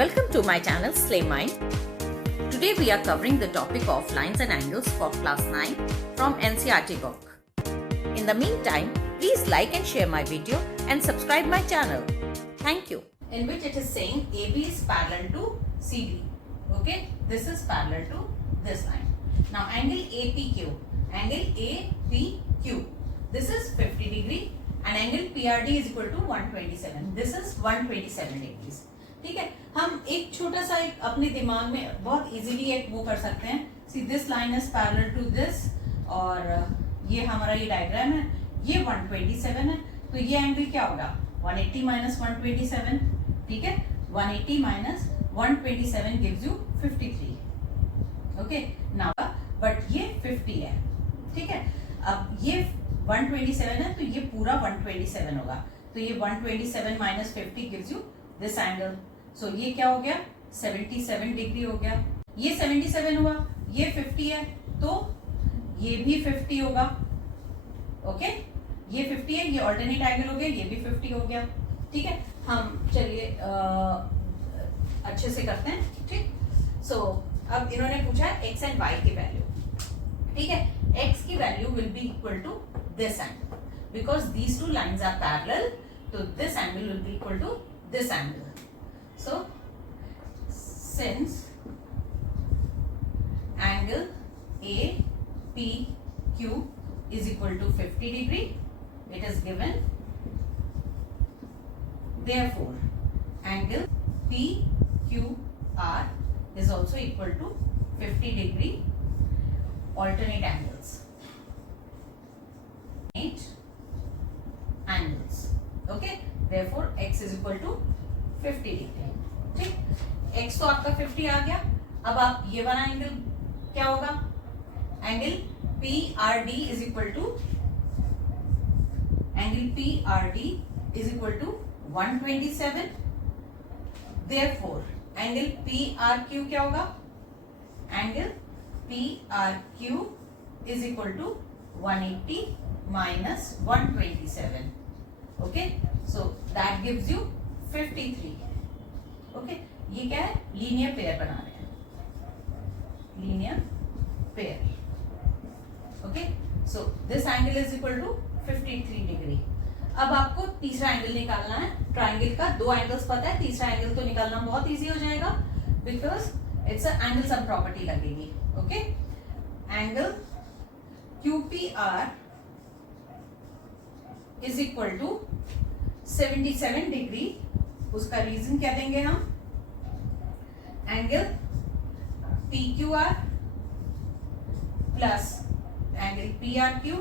Welcome to my channel Slay Mind. Today we are covering the topic of lines and angles for class 9 from NCERT book. In the meantime, please like and share my video and subscribe my channel. Thank you. In which it is saying AB is parallel to CD. Okay, this is parallel to this line. Now angle APQ, angle APQ, this is 50 degree and angle PRD is equal to 127. This is 127 degrees. ठीक है, हम एक छोटा सा एक अपने दिमाग में बहुत इजीली एक वो कर सकते हैं. See this line is parallel to this और ये हमारा ये डायग्राम है, ये 127 है, तो ये एंगल क्या होगा 180 माइनस 127. ठीक है, 180 minus 127 gives you 53. Okay, now but ये 50 है. ठीक है, अब ये 127 है तो ये पूरा 127 होगा, तो ये 127 minus 50 gives you this angle. So ये क्या हो गया 77 डिग्री हो गया. ये 77 हुआ, ये 50 है तो ये भी 50 होगा. ओके, ये 50 है, ये ऑल्टरनेट एंगल हो गया, ये भी 50 हो गया. ठीक है, हम चलिए अच्छे से करते हैं. ठीक, सो अब इन्होंने पूछा है x एंड y की वैल्यू. ठीक है, x की value will be equal to this angle because these two lines are parallel, तो this angle will be equal to this angle. So since angle APQ is equal to 50 degree, it is given, therefore angle PQR is also equal to 50 degree alternate angles. Okay, therefore x is equal to 50 degree. ठीक, x तो आपका 50 आ गया. अब आप ये वाला angle क्या होगा, angle PRD is equal to 127. therefore angle PRQ क्या होगा, angle PRQ is equal to 180 minus 127. Okay, so that gives you 53. Okay, ये क्या है, लीनियर पेयर बना रहे हैं, linear pair. Okay, so this angle is equal to 53 degree. अब आपको तीसरा एंगल निकालना है. ट्राइंगल का दो एंगल्स पता है, तीसरा एंगल तो निकालना बहुत इजी हो जाएगा because it's a angle sum property लगेगी. Okay, angle QPR is equal to 77 degree. उसका रीजन क्या देंगे हम, angle PQR plus angle PRQ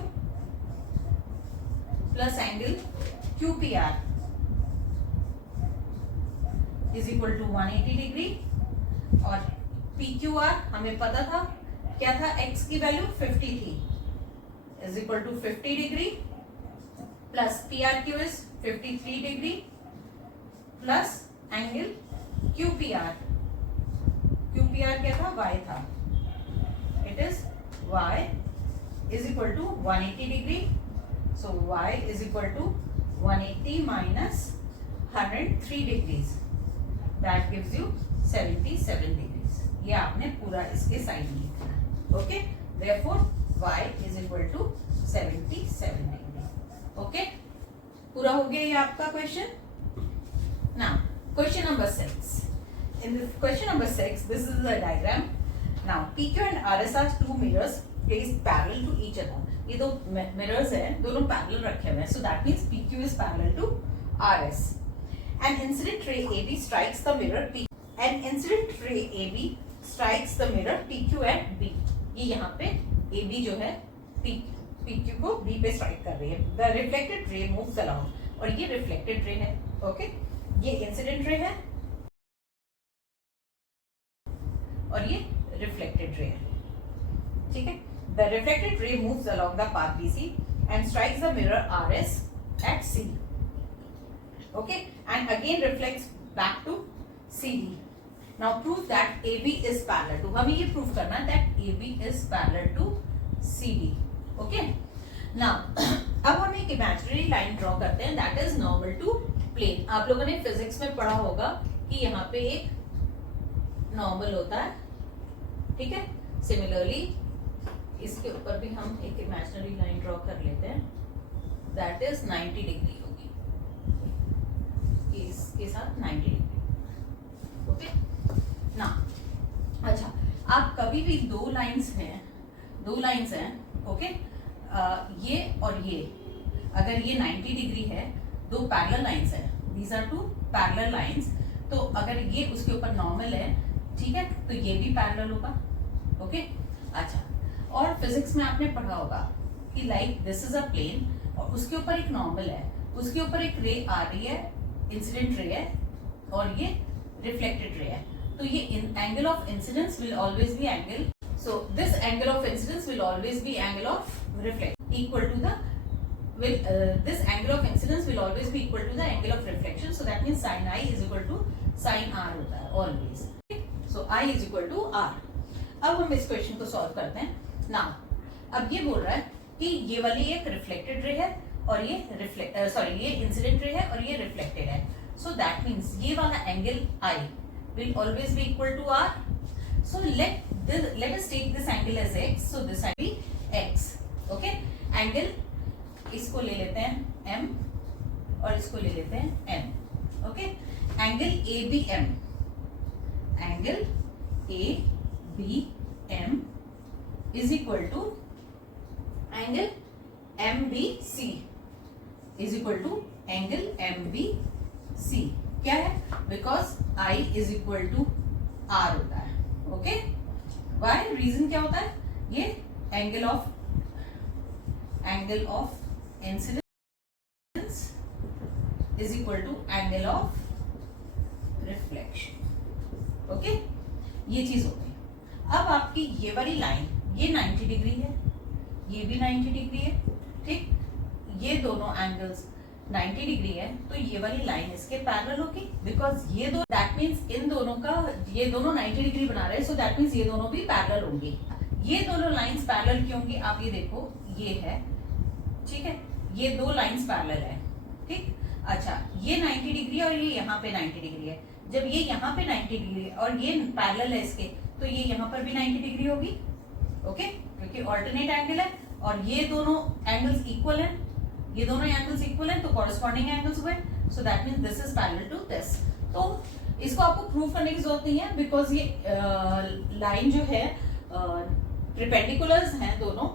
plus angle QPR is equal to 180 degree. और PQR हमें पता था क्या था, x की वैल्यू 50 थी, is equal to 50 degree plus PRQ is 53 degree plus angle QPR. QPR क्या था, y था, it is y is equal to 180 degree. So y is equal to 180 minus 103 degrees, that gives you 77 degrees. ये आपने पूरा इसके side में लिखना है. Okay, therefore y is equal to 77 degree. Okay, पूरा हो गया ये आपका question. Now, question number 6. In this question number 6, this is the diagram. Now, PQ and RS are two mirrors placed parallel to each other. ये दो mirrors हैं, दोनों parallel रखे हुए हैं. So that means PQ is parallel to RS. An incident ray AB strikes the mirror P. An incident ray AB strikes the mirror PQ at B. ये यहाँ पे AB जो है PQ को B पे strike कर रही है. The reflected ray moves along. और ये reflected ray है. Okay? ये इंसिडेंट रे है और ये रिफ्लेक्टेड रे है. ठीक है, the reflected ray moves along the path BC and strikes the mirror RS at C. Okay, and again reflects back to CD. Now prove that AB is parallel to, हमें ये prove करना है that AB is parallel to CD. Okay, now अब हम एक imaginary line draw करते हैं that is normal to plane. आप लोगों ने फिजिक्स में पढ़ा होगा कि यहाँ पे एक नॉर्मल होता है, ठीक है। सिमिलरली इसके ऊपर भी हम एक इमेजिनरी लाइन ड्रॉ कर लेते हैं, दैट इज 90 डिग्री होगी, इसके साथ 90 डिग्री, ओके ना। अच्छा, आप कभी भी दो लाइंस हैं, ओके, ये और ये, अगर ये 90 डिग्री है, दो पैरेलल लाइंस है, these are two parallel lines, तो अगर ये उसके ऊपर नॉर्मल है, ठीक है, तो ये भी पैरेलल होगा, ओके। अच्छा, और फिजिक्स में आपने पढ़ा होगा कि like this is a plane और उसके ऊपर एक नॉर्मल है, उसके ऊपर एक रे आ रही है, इंसिडेंट रे है, और ये रिफ्लेक्टेड रे है, तो ये angle of incidence will always be angle, so this angle of incidence will always be angle of reflection equal to the this angle of incidence will always be equal to the angle of reflection, so that means sin I is equal to sin R होता है always, so I is equal to R। अब हम इस question को solve करते हैं ना। अब ये बोल रहा है कि ये वाली एक रिफ्लेक्टेड रे है और ये ये इंसिडेंट रे है और ये रिफ्लेक्टेड है, so that means ये वाला angle I will always be equal to R, so let us take this angle as x, so this will be x, okay। Angle इसको ले लेते हैं m और इसको ले लेते हैं n, okay. Angle ABM, angle ABM is equal to angle MBC is equal to angle MBC, क्या है, because I is equal to R होता है, ओके। वाई, रीजन क्या होता है, ये angle of incidence is equal to angle of reflection, okay. ये चीज हो गई। अब आपकी ये वाली लाइन, ये 90 डिग्री है, ये भी 90 डिग्री है, ठीक, ये दोनों एंगल्स 90 डिग्री है, तो ये वाली लाइन इसके पैरेलल होगी, बिकॉज ये दो, दैट मींस इन दोनों का, ये दोनों 90 डिग्री बना रहे हैं, सो दैट मींस ये दोनों भी पैरेलल होंगी। ये दोनों लाइंस पैरेलल क्यों होंगी, आप ये देखो, ये है, ठीक है, ये दो लाइंस पैरेलल है, ठीक। अच्छा, ये 90 डिग्री और ये यहाँ पे 90 डिग्री है, जब ये यहाँ पे 90 डिग्री और ये पैरेलल है इसके, तो ये यहाँ पर भी 90 डिग्री होगी, ओके, क्योंकि ऑल्टरनेट एंगल है और ये दोनों एंगल्स इक्वल हैं, ये दोनों एंगल्स इक्वल हैं, तो कॉरेस्पॉन्डिंग एंगल्स हुए, so that means this is parallel to this. तो इसको आपको प्रूव करने की जरूरत नहीं है, बिकॉज ये लाइन जो है परपेंडिकुलर्स हैं दोनों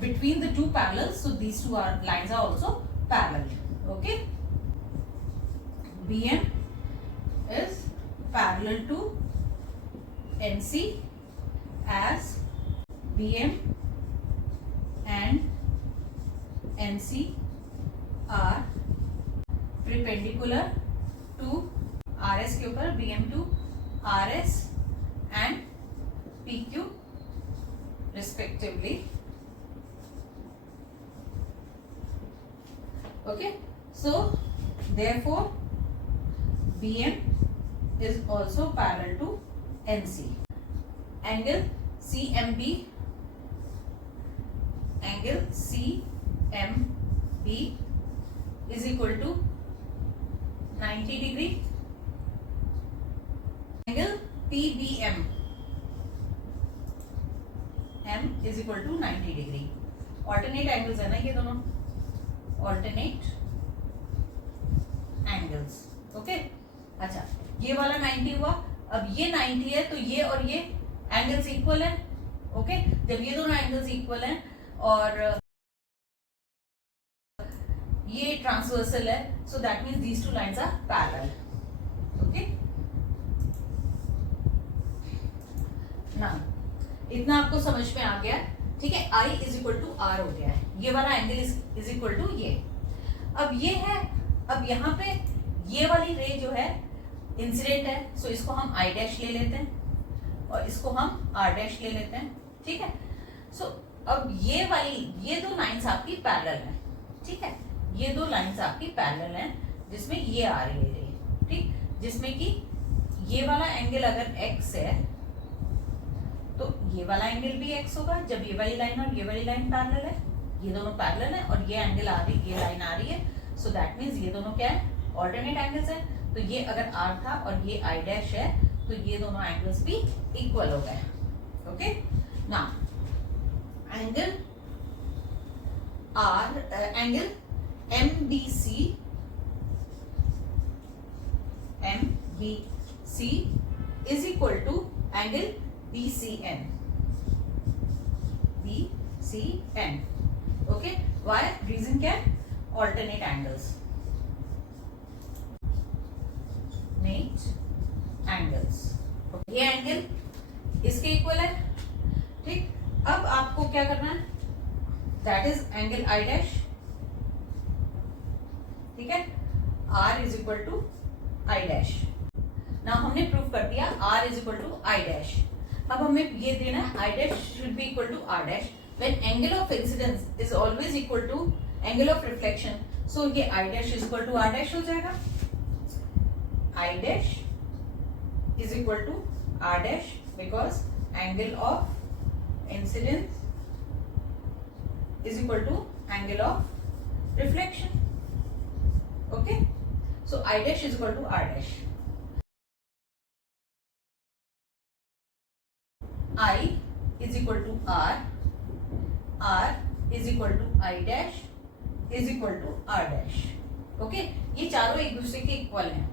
between the two parallels, so these two are lines are also parallel, okay. BM is parallel to NC as BM and NC are perpendicular to RS के ऊपर, BM to RS and PQ respectively, okay। So therefore BM is also parallel to NC. Angle CMB is equal to 90 degree. Angle PBM is equal to 90 degree. Alternate angles है ना ये दोनों, alternate angles, okay. अच्छा, ये वाला 90 हुआ, अब ये 90 है, तो ये और ये एंगल्स इक्वल है, ओके। जब ये दोनों एंगल्स इक्वल हैं और ये ट्रांसवर्सल है, so that means these two lines are parallel, okay ना। इतना आपको समझ में आ गया, ठीक है। I is equal to R हो गया है, ये वाला एंगल इज इक्वल टू ये। अब ये है, अब यहाँ पे ये वाली रे जो है इंसिडेंट है, सो इसको हम I डैश ले लेते हैं और इसको हम R डैश ले लेते हैं, ठीक है। सो अब ये दो लाइंस आपकी पैरेलल हैं, ठीक है, ये दो लाइंस आपकी पैरेलल हैं, जिसमें ये आ रही है, ठीक, जिसमें कि ये वाला एंगल अगर x है तो ये वाला एंगल भी x होगा, जब ये वाली लाइन और ये वाली लाइन पैरेलल है, ये दोनों पैरेलल है और ये एंगल आ रही, ये लाइन आ रही है, सो दैट मींस ये दोनों क्या है, ऑल्टरनेट एंगल्स है। तो ये अगर R था और ये I डैश है, तो ये दोनों एंगल्स भी इक्वल हो गए. Okay, now angle angle MBC is equal to angle BCN. Okay, why? Reason क्या? Alternate angles. ये एंगल इसके इक्वल है. ठीक, अब आपको क्या करना है? That is angle I dash. ठीक है, R is equal to I dash. Now हमने प्रूव कर दिया R is equal to I dash. अब हमें ये देना है I dash should be equal to R dash when angle of incidence is always equal to angle of reflection. So ये I डैश is equal to R dash हो जाएगा. I dash is equal to R dash because angle of incidence is equal to angle of reflection. Okay, so I dash is equal to R dash. I is equal to R. R is equal to I dash is equal to R dash. Okay, ये चारों एक दूसरे के equal हैं.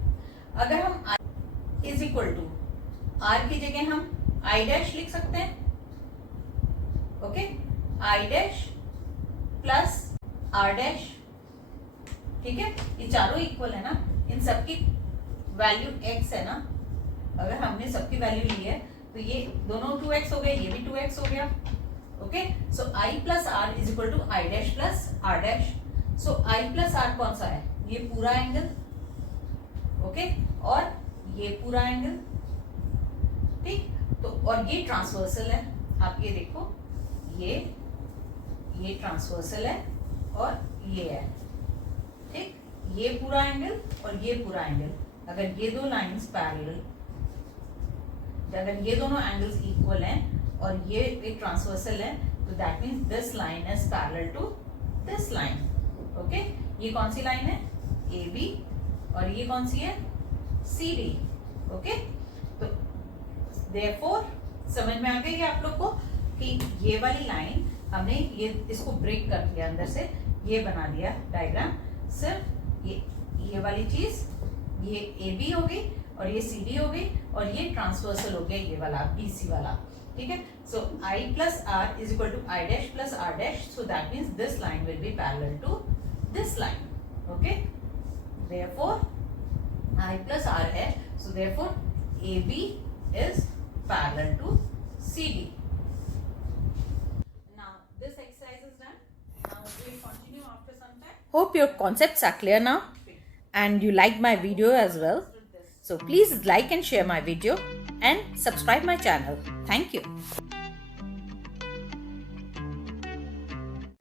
अगर हम is equal to R की जगह हम I डैश लिख सकते हैं. Okay, I dash plus R dash. ठीक है, ये चारों इक्वल है ना. इन सबकी वैल्यू x है ना. अगर हमने सबकी वैल्यू ली है तो ये दोनों 2x हो गए, ये भी 2x हो गया. Okay, so I plus R is equal to I dash plus R dash. So I plus R कौन सा है? ये पूरा एंगल. ओके, और ये पूरा एंगल. ठीक, तो और ये ट्रांसवर्सल है. आप ये देखो, ये ट्रांसवर्सल है और ये है. ठीक, ये पूरा एंगल और ये पूरा एंगल. अगर ये दो लाइंस पैरेलल, अगर ये दोनों एंगल्स इक्वल हैं और ये एक ट्रांसवर्सल है, तो that means this line is parallel to this line. Okay, ये कौन सी लाइन है? AB. और ये कौन सी है? CD. ओके, तो देयरफोर समझ में आ गई आप लोग को कि ये वाली लाइन हमने ये इसको ब्रेक कर दिया, अंदर से ये बना दिया डायग्राम. सिर्फ ये वाली चीज, ये AB हो गई और ये CD हो गई और ये ट्रांसवर्सल हो गया, ये वाला BC वाला. ठीक है, so I plus R is equal to I dash plus R dash. So that means this line will be parallel to this line. Okay, therefore I plus R है, so therefore AB is parallel to CD. Now this exercise is done. Now we will continue after some time. Hope your concepts are clear now and you liked my video as well. So please like and share my video and subscribe my channel. Thank you.